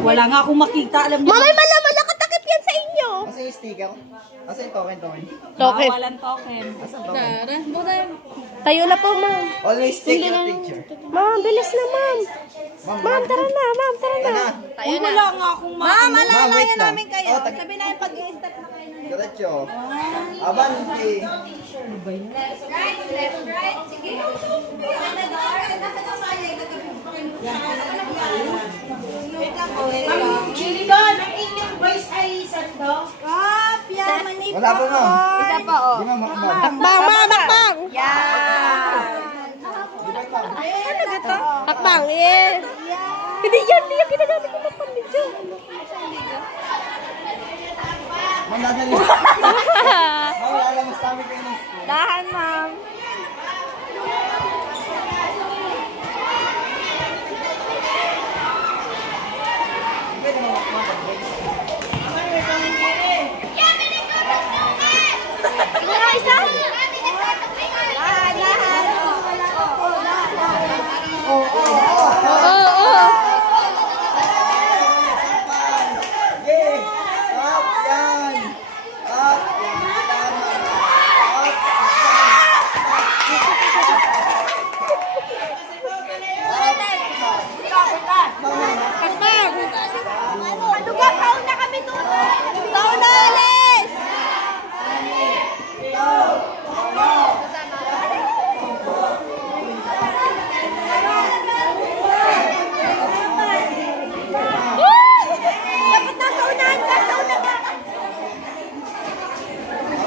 Wala nga akong makita. Alam niyo. Mamay malaman, nakatakip yan sa inyo. Kasi yung sticker. Kasi yung token. Token. Walang token. Asan token? Tayo na po, ma'am. Always take your picture. Ma'am, bilis na, ma'am. Ma'am, tara na, ma'am, tara na. Tayo na. Wala nga akong Ma'am, wait alalayan lang. namin kayo. Oh, Sabi na yung pag-i-step na kayo. Diretso. Abante. Left, right. Sige. Chili doon. Ang inyong voice ay sando. Wala pa, ma'am. Isa pa, oh. Di, ma'am. Hakbang, ma'am, hakbang. Yeah. Ano ba ito? Hakbang, eh. Hindi yan ginagamit ko ng pang-video. Ma'am, dadali. Ma'am, lalamas namin kayo ng school. Dahan, ma'am. Yay! Up yan! Up! Hakbang. Aduga, taon na kami doon. Taon na, alis. Dapat nasa unahan ka, sa unahan ka.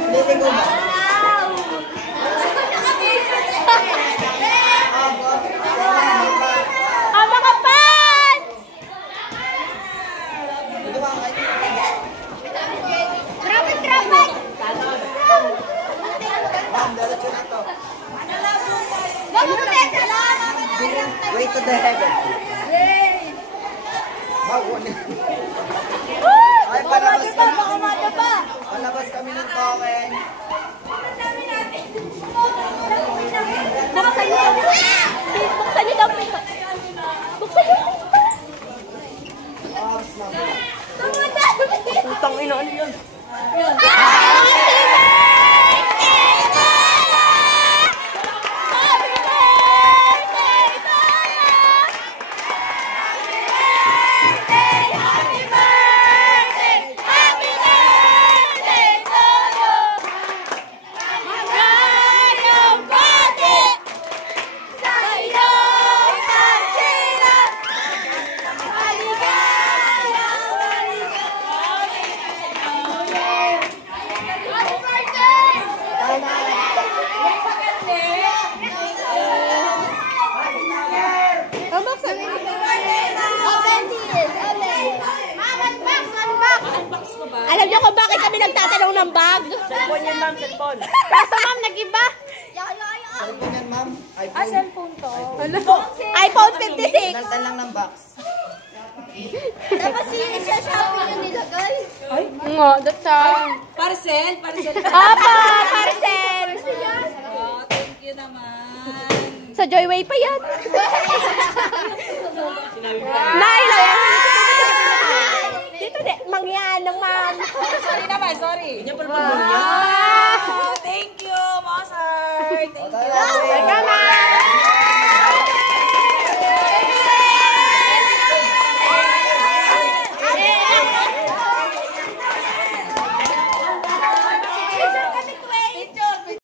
Ulitin ko ba? Ang mga fans! Ito ba kayo? Traffic! Ma'am, diretso na to. Salamat! Wait to the heaven. Ma'am, ay, palabas kami. Palabas kami ng token. Buksan niyo daw. Buksan niyo daw. Buksan niyo. Putang ina, ano yun? Alam niyo kung bakit kami nagtatanong ng bag? Cellphone yan, ma'am. Cellphone. Kaso ma'am, nag-iba. Cellphone yan, ma'am. Cellphone to. iPhone 56. Naltan lang ng box. Tapos siya shopping yung nilagay. Nga, that's all. Parcel. Apa, parcel. Oh, thank you naman. Sa Joyway pa yan. Naila yan.